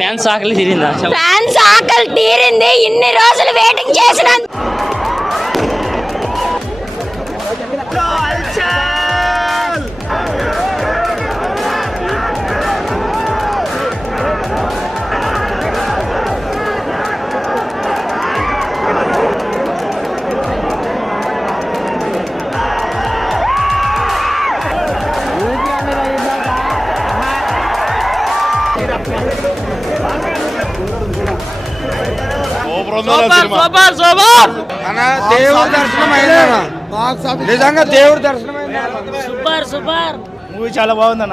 Fans ఆకలి తీరిందా? Fans ఆకలి తీరింది. ఇన్ని రోజులు వెయిటింగ్ చేసిన దేవుడి దర్శనం నిజంగా దేవుడి దర్శనం సూపర్ సూపర్ మూవీ చాలా బాగుంది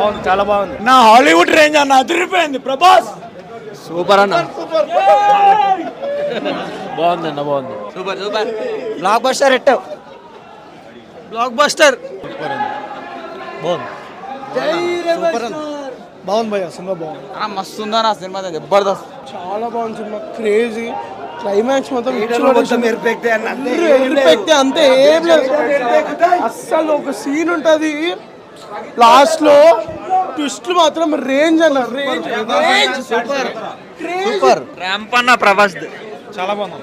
అవును చాలా బాగుంది. నా హాలీవుడ్ రేంజ్ అన్న అదిరిపోయింది. ప్రభాస్ సూపర్ అన్న, బాగుంది అన్న, బాగుంది. Super super block buster hit, block buster బాగుంది. బాగుంది భయ్య, సినిమా బాగుంది. మస్తు ఉందా సినిమా, జబర్దస్త్, చాలా బాగుంది సినిమా. క్రేజీ క్లైమాక్స్ మొత్తం అంతే ఏం లేదు. అస్సలు ఒక సీన్ ఉంటది లాస్ట్ లో, ట్విస్ట్లు మాత్రం రేంజ్ అన్న, రేంజ్ సూపర్ సూపర్. ర్యాంప్ అన్న ప్రభాస్ చాలా బాగుంది.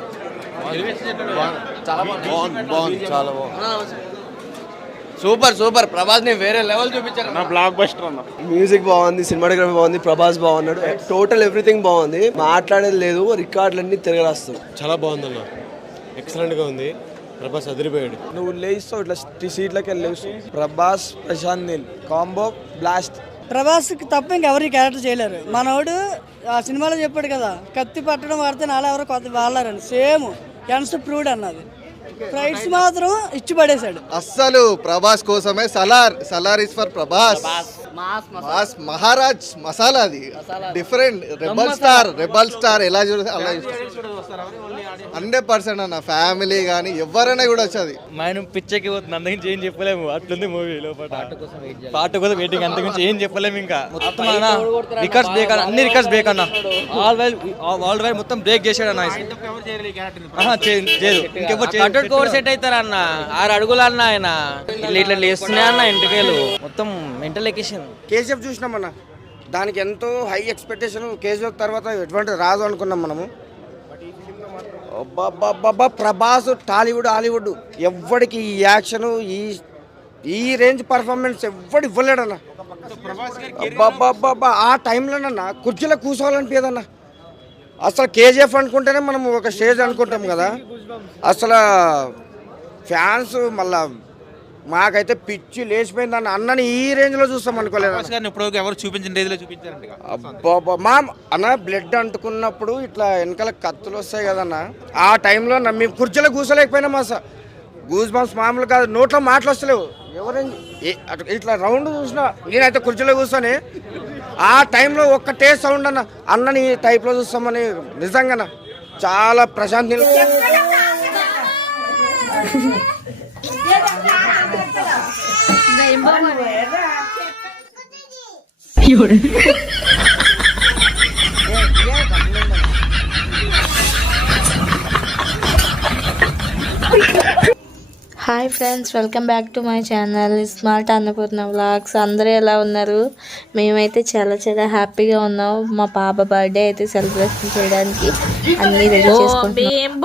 చాలా బాగుంది, చాలా బాగుంది. Super super. ప్రభాస్ ని వేరే లెవెల్ చూపించారు. బ్లాక్ బస్టర్ అన్న. మ్యూజిక్ బాగుంది, సినిమాటోగ్రఫీ బాగుంది, ప్రభాస్ బాగున్నాడు, టోటల్ ఎవ్రీథింగ్ బాగుంది. మాట్లాడేది లేదు, రికార్డులన్నీ తిరగరాస్తాం. చాలా బాగుంది అన్న, ఎక్సలెంట్ గా ఉంది. ప్రభాస్ అదిరిపోయాడు. నువ్వు లేస్తావు ఇట్లా సీట్లకి వెళ్ళి లేస్తావు. Prabhas Prashanth Neel combo blast. ప్రభాస్కి తప్ప ఇంకెవరికి క్యారెక్టర్ చేయలేరు. మనోడు ఆ సినిమాలో చెప్పాడు కదా, కత్తి పట్టడం వాడితే నాలా ఎవరో కొత్త వాళ్ళని, సేమ్ ఎన్స్ ప్రూవ్డ్ అన్నది. ఫ్రైట్స్ మాత్రం ఇచ్చి పడేశాడు. అస్సలు ప్రభాస్ కోసమే Salaar is for Prabhas. Mass Maharaj masala, అది డిఫరెంట్. రెబల్ స్టార్ ఎలా చూస్తే అలా 100% అన్న. ఫ్యామిలీ కానీ ఎవరైనా కూడా వచ్చేది. మనం పిచ్చెక్కి పోతుంది, అంతకుమించి ఏం చెప్పలేము. అట్లుంది మూవీ లోపల. పాట కోసం వెయిటింగ్, అంతకుమించి ఏం చెప్పలేము. ఇంకా మొత్తం రికార్డ్స్ బ్రేక్ అన్న, అన్ని రికార్డ్స్ బ్రేక్ అన్న. ఆల్ వైల్ మొత్తం బ్రేక్ చేశాడు అన్న. ఇంకెవరు కోర్ సెట్ అవుతారు అన్న. 6 అడుగులు అన్న ఆయన. ఇట్లా లేస్తున్నాయి అన్న ఇంటికేళ్ళు, మొత్తం మెంటల్ ఎక్కేషన్. కేజీఎఫ్ చూసినామన్న, దానికి ఎంతో హై ఎక్స్పెక్టేషన్. కేజీఎఫ్ తర్వాత ఎటువంటి రాదు అనుకున్నాం మనము. ప్రభాస్ టాలీవుడ్ హాలీవుడ్ ఎవ్వడికి ఈ యాక్షన్ ఈ రేంజ్ పర్ఫార్మెన్స్ ఎవ్వడు ఇవ్వలేడన్న. ఆ టైంలోనన్నా కుర్చీలో కూర్చోవాలనిపించదన్న. అసలు కేజీఎఫ్ అనుకుంటేనే మనం ఒక స్టేజ్ అనుకుంటాం కదా, అసలు ఫ్యాన్స్ మళ్ళా మాకైతే పిచ్చి లేచిపోయింది అన్న. అన్నని ఈ రేంజ్ లో చూస్తాం అనుకోలేదు. ఎవరు చూపించిన రేంజ్ లో చూపించారండి. మా అన్న బ్లడ్ అంటుకున్నప్పుడు ఇట్లా వెనకాల కత్తులు వస్తాయి కదన్న, ఆ టైంలో మేము కుర్చీలో కూర్చోలేకపోయినాం. అసలు గూస్ బంప్స్ మామూలు కాదు, నోట్లో మాటలు వస్తలేవు. ఎవరైనా ఇట్లా రౌండ్ చూసినా, నేనైతే కుర్చీలో కూర్చొని ఆ టైంలో ఒక్కటే సౌండ్ అన్న, అన్నని ఈ టైప్లో చూస్తామని నిజంగా చాలా ప్రశాంతి. Hi friends, welcome back to my channel smart Annapurna vlogs. అందరూ ఎలా ఉన్నారు? మేమైతే చాలా చాలా హ్యాపీగా ఉన్నాం. మా పాప బర్త్డే అయితే సెలబ్రేషన్ చేయడానికి అన్నీ రెడీ చేసుకుంటున్నాం.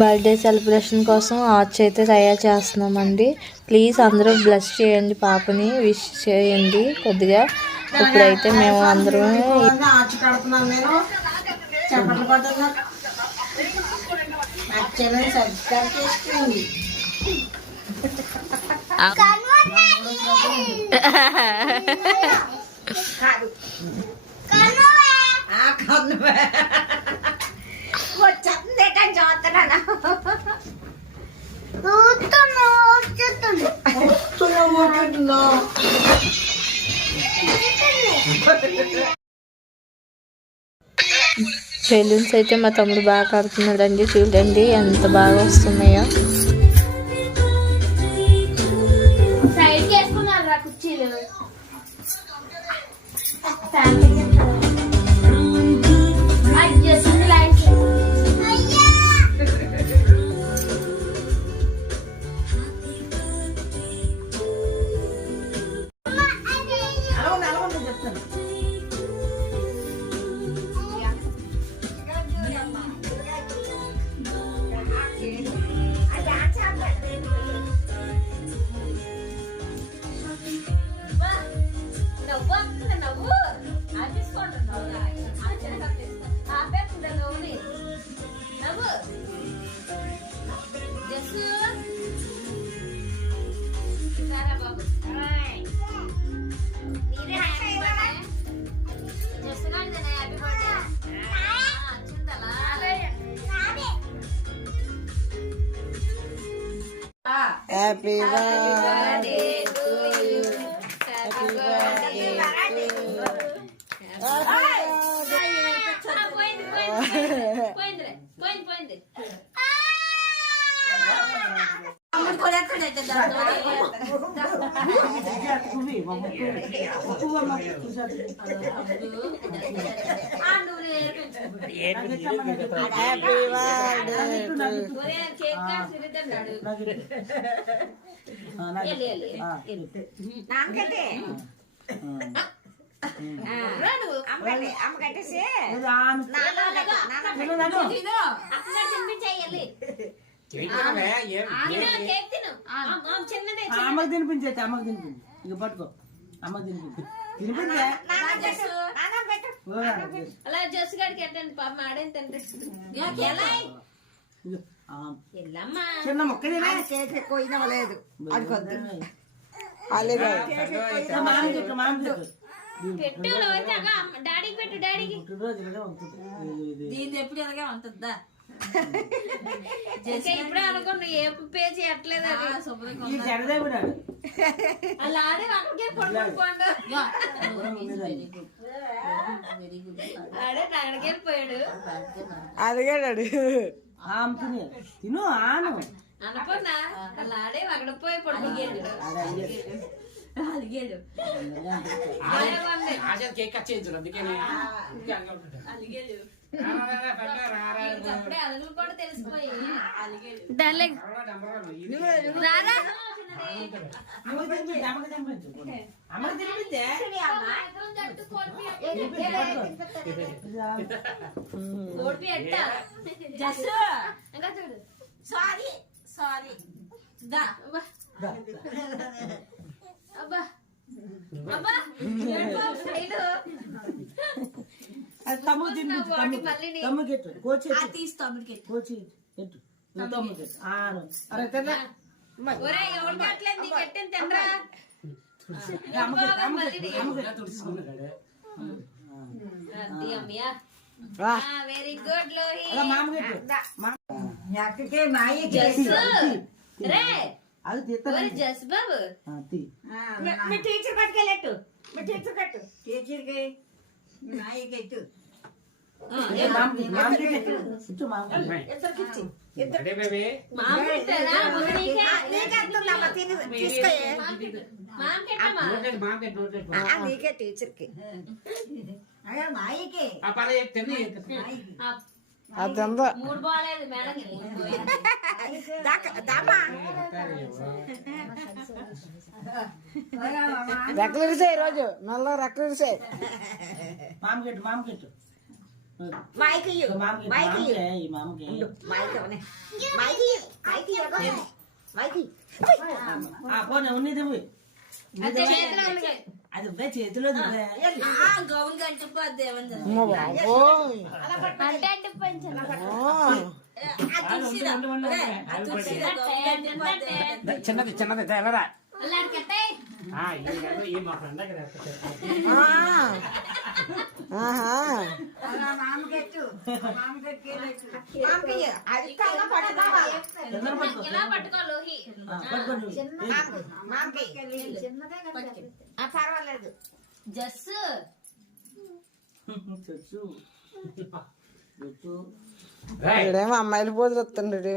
బర్త్డే సెలబ్రేషన్ కోసం ఆర్చ్ అయితే తయారు చేస్తున్నామండి. ప్లీజ్ అందరూ బ్లెస్ చేయండి, పాపని విష్ చేయండి కొద్దిగా. ఇప్పుడైతే మేము అందరం బెలూన్స్ అయితే మా తమ్ముడు బాగా కడుతున్నాడండి. చూడండి ఎంత బాగా వస్తున్నాయో. Happy birthday to you happy birthday పోయింది అమ్మకి తినిపించే అమ్మకి తినిపించి ఇక పట్టుకో అమ్మకి తినిపించి తినిపించే అలా జస్ గారికి ఎట్టండి పాప ఆడేం తండ్రి చిన్న మొక్క ఎక్కువ లేదు అది కొద్ది పెట్టు డాడీకి పెట్టు డాడీకి దీన్ని ఎప్పుడు ఎలాగే ఉంటుందా ఇప్పుడు అనుకున్నా ఏ పేజీ ఎట్లేదు అలా ఆడే అక్కడికే పడుకోండి ఆడే అక్కడికి వెళ్ళిపోయాడు అదిగాడు తిను ఆను అనుకున్నా అలా ఆడే అక్కడ పోయి పడుకోగాడు అలిగాడు అప్పుడే అలుగులు కూడా తెలిసిపోయి సారీ సారీ అబ్బా అబ్బా వెరీ గుడ్ లోహి జస్ బాబు మీ టీచర్ పట్టుకెళ్ళట్టు మీ టీచర్ కట్టు టీచర్కి నాయకెట్టు నీకే టీచర్కి నాయకే మూడు బాలేదు మేడం రెక్కలు విరిసాయి ఈరోజు నల్ల రెక్కలు విరిసాయి మామకెట్టు మామకెట్టు ఉన్నది అది చేతిలో గౌన్ కంటిపోద్ది చిన్నది చిన్నది తెల్లరా పర్వాలేదు జస్ ఇక్కడేమో అమ్మాయిలు పోతులు వస్తుండ్రు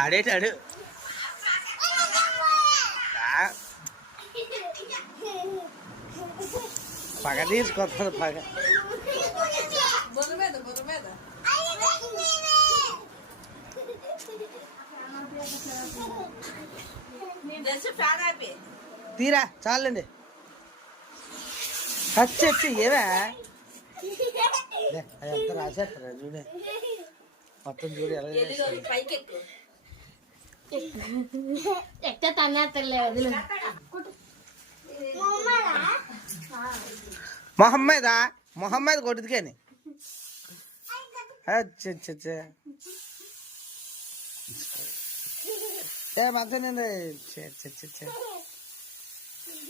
ఆడేటాడు పగ తీసుకొస్తుంది పగ తీరా చాలండి వచ్చి ఏవా అదంతా రాసేస్తారా చూడే మొత్తం చూడు ఎలా ఎక్క తన్నా వదిలే మొహమ్మద్ కొడుకుని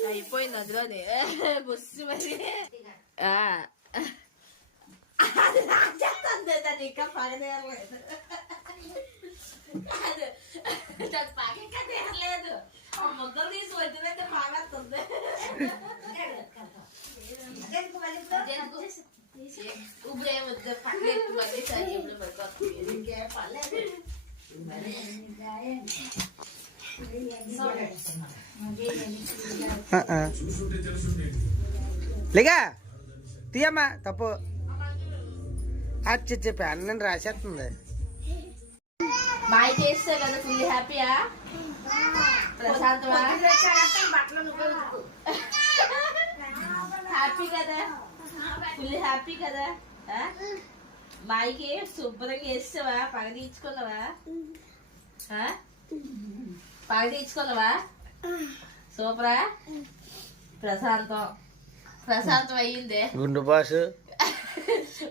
అయిపోయింది అందులోనే బుస్సు మరి అది రాజేస్తుంది దాన్ని ఇంకా పగదేరలేదు దాని పగ ఇంకా తీరలేదు ఆ ముద్దలు తీసి వచ్చినట్టే పగేస్తుంది ఇప్పుడు ఏమొద్దు పగలేదు మళ్ళీ సరి ఎప్పుడు పడుకోవచ్చు ఇంకేం పర్లేదు లేగా తీయమ్మా తప్పు చెప్పి అన్నీ రాసేస్తుంది బాయ్ చేస్తే కదా ఫుల్ హ్యాపీయా ప్రశాంతమా హ్యాపీ కదా ఫుల్ హ్యాపీ కదా బాయ్కి శుభ్రంగా వేస్తావా పగ తీర్చుకున్నావా పగ తీర్చుకున్నావా సూపరా ప్రశాంతం అయ్యిందే గుండు బాసు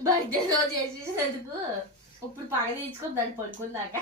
బర్త్డే రోజు చేసేందుకు ఇప్పుడు పగ తీర్చుకొని దాన్ని పడుకుందాక